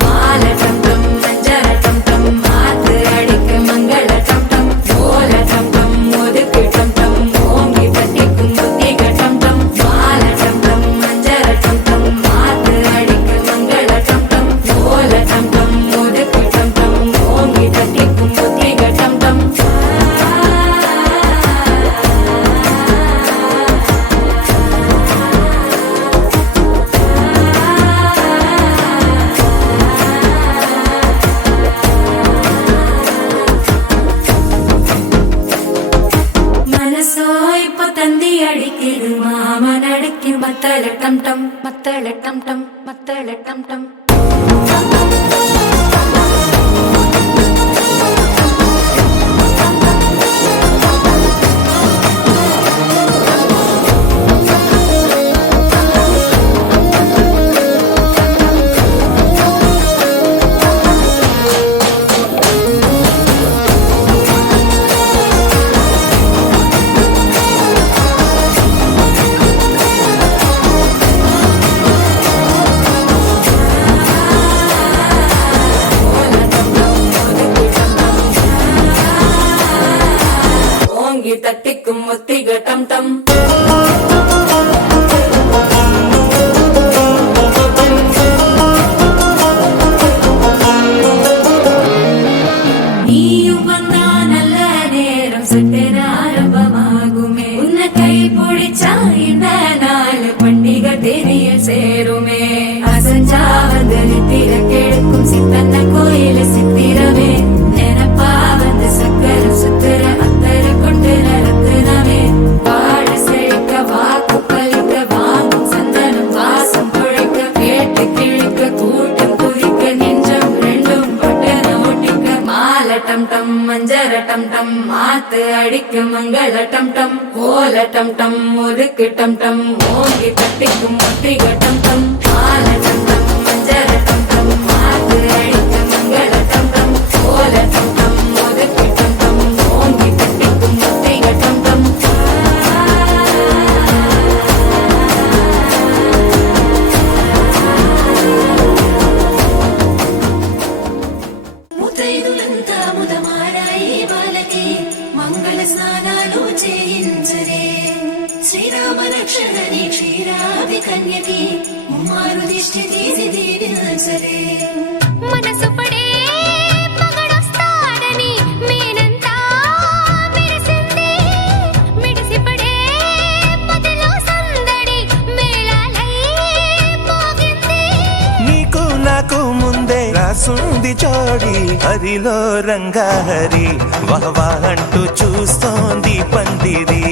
மால டம் டம் மஞ்சர டம் டம் மாத்து அடிக்க மங்கள டம் டம் ஓல டம் டம் ஒதுக்கு டம் டம் ஓங்கி தட்டிக்கும் புத்திக டம் டம் மால டம் டம் மஞ்சர டம் டம் மாத்து அடிக்க மங்கள டம் டம் ஓல டம் டம் ஒதுக்கு டம் டம் ஓங்கி தட்டிக்கும் புத்திக டம் டம் தந்தி அடிக்குது மாமன் அடிக்கு மத்தள டம் டம் மத்தள டம் டம் மத்தள டம் டம் தட்டிக்கும் ஒத்திக டம் டம் நீயும் வந்தா நல்ல நேரம் சட்டென ஆரம்பமாகுமே உன்னை கை பிடிச்சா இந்த நாள் பண்டிகை தெரிய சேருமே அசஞ்சா வந்து நித்திர கெடுக்கும் சித்தன்ன கோயில சித்திரமே நினைப்பா வந்து சக்கர சுத்துற அத்தர கொண்டு நடத்துனவே வாழ செழிக்க வாக்கு பலிக்க வாங்கும் சந்தனம் வாசம் குழைக்க கேட்டு கிழிக்க கூட்டம் குதிக்க நெஞ்சம் ரெண்டும் பட்டன ஒட்டிக்க மால டம் டம் மஞ்சர டம் டம் மாத்து அடிக்க மங்கள டம் டம் ஓல டம் டம் ஒதுக்கு டம் டம் ஓங்கி தட்டிக்கும் ஒத்திக டம் டம் மால டம் டம் மஞ்சர டம் டம் மாத்து அடிக்க மங்கள டம் டம் ஓல டம் டம் ஒதுக்கு டம் டம் ஓங்கி தட்டிக்கும் ஒத்திக டம் டம் ముతైదులంతా ముదమారాయి బాలకి మంగళ స్నానాలు చేయించరే శ్రీరామ రక్షణని క్షీరాది కన్యకి ముమ్మారు దిష్టి తీసి దీవించరే మనసు పడే మగడొస్తాడని మేనంతా మెరిసింది మిడిసి పడే మదిలో సందడి మేళాలై మోగింది నీకు నాకు ముందే రాసుంది జోడి హరిలో రంగా హరి వహవా అంటూ చూస్తోంది పందిరి